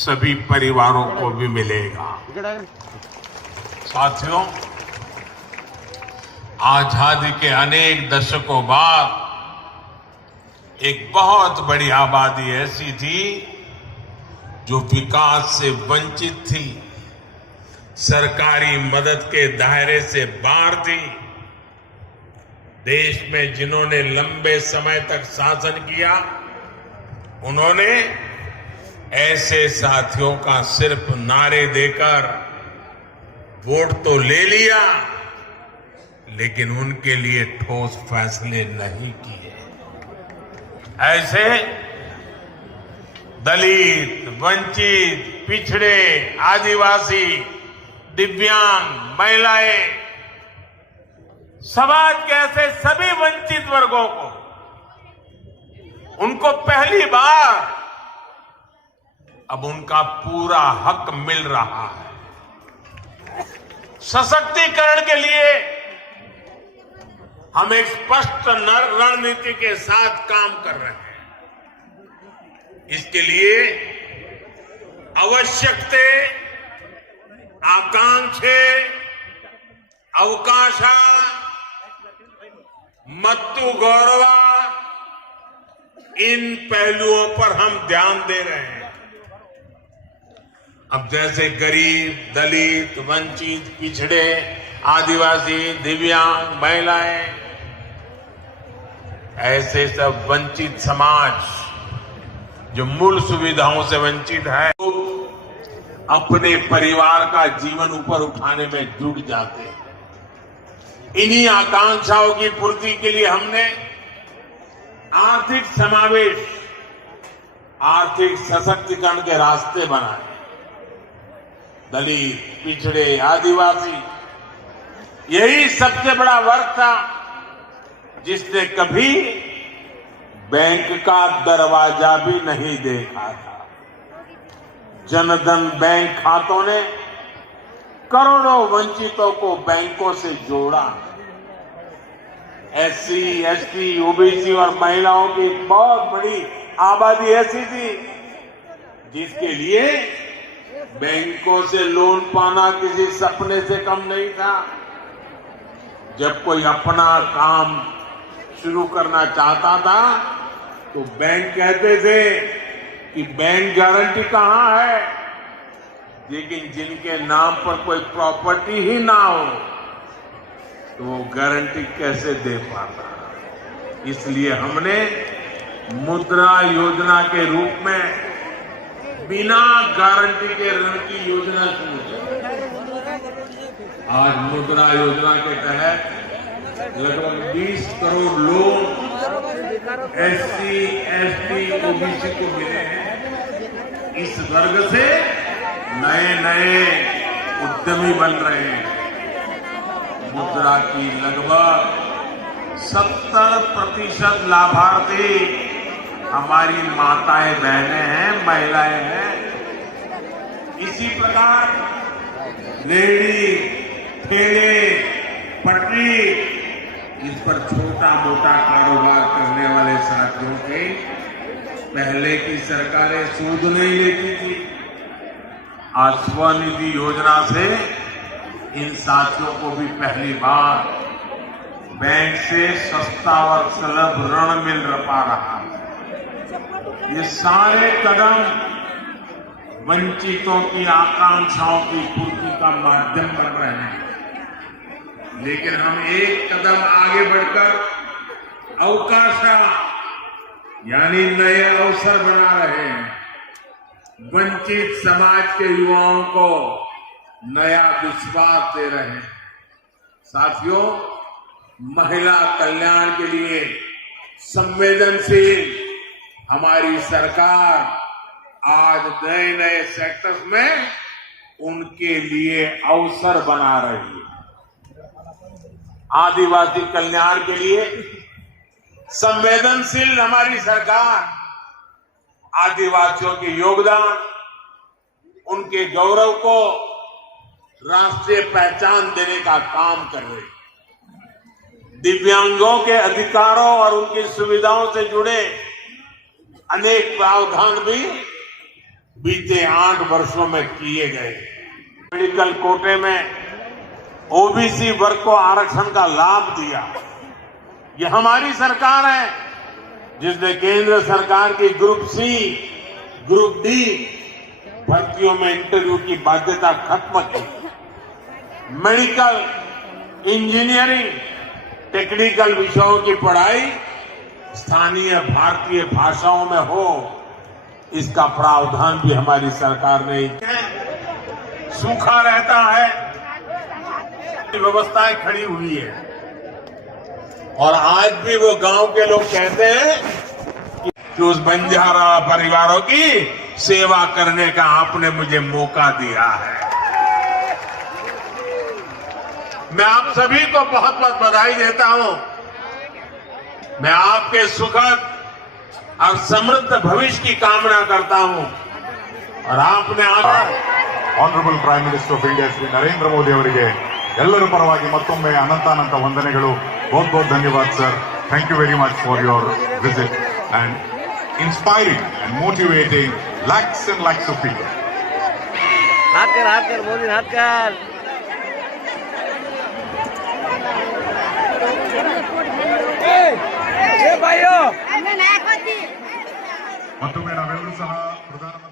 सभी परिवारों को भी मिलेगा। साथियों, आजादी के अनेक दशकों बाद एक बहुत बड़ी आबादी ऐसी थी जो विकास से वंचित थी, सरकारी मदद के दायरे से बाहर थी। देश में जिन्होंने लंबे समय तक शासन किया, उन्होंने ऐसे साथियों का सिर्फ नारे देकर वोट तो ले लिया, लेकिन उनके लिए ठोस फैसले नहीं किए। ऐसे दलित, वंचित, पिछड़े, आदिवासी, दिव्यांग, महिलाएं, समाज के ऐसे सभी वंचित वर्गों को, उनको पहली बार अब उनका पूरा हक मिल रहा है। सशक्तिकरण के लिए हम एक स्पष्ट रणनीति के साथ काम कर रहे हैं। इसके लिए आवश्यकते, आकांक्षे, अवकाशा, मत्तु गौरवा, इन पहलुओं पर हम ध्यान दे रहे हैं। अब जैसे गरीब, दलित, वंचित, पिछड़े, आदिवासी, दिव्यांग, महिलाएं, ऐसे सब वंचित समाज जो मूल सुविधाओं से वंचित है, अपने परिवार का जीवन ऊपर उठाने में जुट जाते हैं। इन्हीं आकांक्षाओं की पूर्ति के लिए हमने आर्थिक समावेश, आर्थिक सशक्तिकरण के रास्ते बनाए। दलित, पिछड़े, आदिवासी, यही सबसे बड़ा वर्ग था जिसने कभी बैंक का दरवाजा भी नहीं देखा था। जनधन बैंक खातों ने करोड़ों वंचितों को बैंकों से जोड़ा। एससी, एसटी, ओबीसी और महिलाओं की एक बहुत बड़ी आबादी ऐसी थी जिसके लिए बैंकों से लोन पाना किसी सपने से कम नहीं था। जब कोई अपना काम शुरू करना चाहता था तो बैंक कहते थे कि बैंक गारंटी कहां है, लेकिन जिनके नाम पर कोई प्रॉपर्टी ही ना हो तो वो गारंटी कैसे दे पाता। इसलिए हमने मुद्रा योजना के रूप में बिना गारंटी के ऋण की योजना शुरू की। आज मुद्रा योजना के तहत लगभग 20 करोड़ लोग एससी, एसटी, ओबीसी को मिले हैं। इस वर्ग से नए नए उद्यमी बन रहे हैं। मुद्रा की लगभग 70% लाभार्थी हमारी माताएं, बहनें हैं, महिलाएं हैं। इसी प्रकार रेहड़ी, ठेले, पटरी, इस पर छोटा मोटा कारोबार करने वाले साथियों के पहले की सरकारें सूद नहीं लेती थी। आज स्वनिधि योजना से इन साथियों को भी पहली बार बैंक से सस्ता और सुलभ ऋण मिल पा रहा है। ये सारे कदम वंचितों की आकांक्षाओं की पूर्ति का माध्यम बन रहे हैं। लेकिन हम एक कदम आगे बढ़कर अवकाशा यानी नए अवसर बना रहे हैं। वंचित समाज के युवाओं को नया विश्वास दे रहे हैं। साथियों, महिला कल्याण के लिए संवेदनशील हमारी सरकार आज नए नए सेक्टर्स में उनके लिए अवसर बना रही है। आदिवासी कल्याण के लिए संवेदनशील हमारी सरकार आदिवासियों के योगदान, उनके गौरव को राष्ट्रीय पहचान देने का काम कर रही है। दिव्यांगों के अधिकारों और उनकी सुविधाओं से जुड़े अनेक प्रावधान भी बीते 8 वर्षों में किए गए। मेडिकल कोटे में ओबीसी वर्ग को आरक्षण का लाभ दिया। ये हमारी सरकार है जिसने केंद्र सरकार की ग्रुप सी, ग्रुप डी भर्तियों में इंटरव्यू की बाध्यता खत्म की। मेडिकल, इंजीनियरिंग, टेक्निकल विषयों की पढ़ाई स्थानीय भारतीय भाषाओं में हो, इसका प्रावधान भी हमारी सरकार ने किया। सूखा रहता है, व्यवस्थाएं खड़ी हुई है और आज भी वो गांव के लोग कहते हैं कि उस बंजारा परिवारों की सेवा करने का आपने मुझे मौका दिया है। मैं आप सभी को बहुत बहुत बधाई देता हूं। मैं आपके सुखद और समृद्ध भविष्य की कामना करता हूं और आपने honourable prime minister of India Shri Narendra Modi ಅವರಿಗೆ ಎಲ್ಲರ ಪರವಾಗಿ ಮತ್ತೊಮ್ಮೆ ಅನಂತ ವಂದನೆಗಳು. ಬಹುತ್ ಬಹುತ್ ಧನ್ಯವಾದ sir. Thank you very much for your visit and inspiring and motivating lakhs and lakhs of people. हाथ कर मोदी हाथ कर. ಮತ್ತೊಮ್ಮೆ ನಾವೆಲ್ಲರೂ ಸಹ ಪ್ರಧಾನಮಂತ್ರಿ